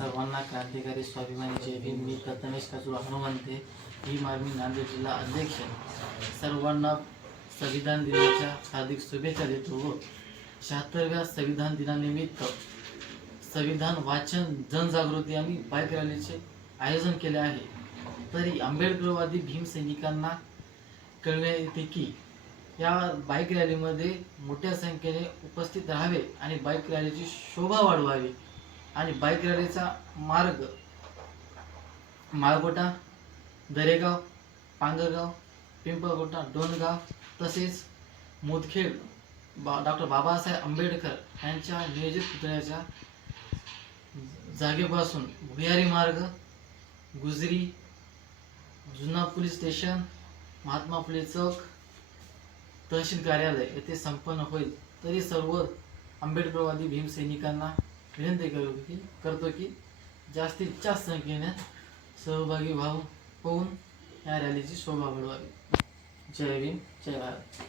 सर्वांना क्रांतिकारी स्वाभिमानी जय भीम. मी प्रथमेश काजू हनुमंते, भीम आर्मी नांदेड जिल्हा अध्यक्ष. सर्वांना संविधान दिनाच्या हार्दिक शुभेच्छा देतो व 76व्या संविधान दिनानिमित्त संविधान वाचन जनजागृती आणि बाईक रॅलीचे आयोजन केले आहे. तरी आंबेडकरवादी भीम सैनिकांना कळविण्यात येते की या बाईक रॅलीमध्ये मोठ्या संख्येने उपस्थित राहावे आणि बाईक रॅलीची शोभा वाढवावी आणि बाईक रॅलीचा मार्ग माळगोटा, दरेगाव, पांगरगाव, पिंपळगोटा, डोणगाव तसेच मुदखेड डॉक्टर बाबासाहेब आंबेडकर यांच्या नियोजित पुतळ्याच्या जागेपासून भुयारी मार्ग, गुजरी, जुना पोलीस स्टेशन, महात्मा फुले चौक, तहसील कार्यालय येथे संपन्न होईल. तरी सर्व आंबेडकरवादी भीम सैनिकांना विनंती करतो की जास्तीत जास्त संख्येने सहभागी होऊन या रॅलीची शोभा वाढवावी. जय भीम, जय भारत.